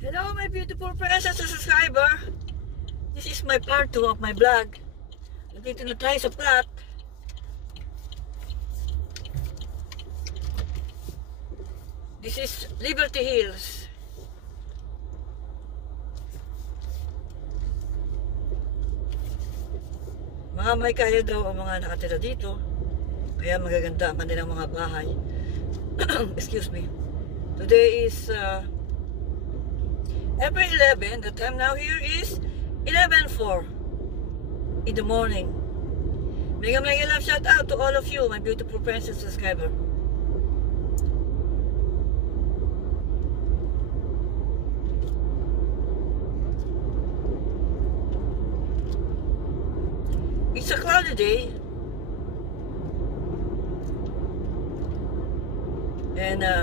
Hello, my beautiful friends and subscriber. This is my part 2 of my vlog. Nandito na tayo sa plot. This is Liberty Hills. Mga may kaya daw ang mga nakatira dito. Kaya magaganda ang kanilang mga bahay. Excuse me. Today is April 11. The time now here is 11:04 in the morning. Mega love shout out to all of you, my beautiful friends and subscriber. It's a cloudy day.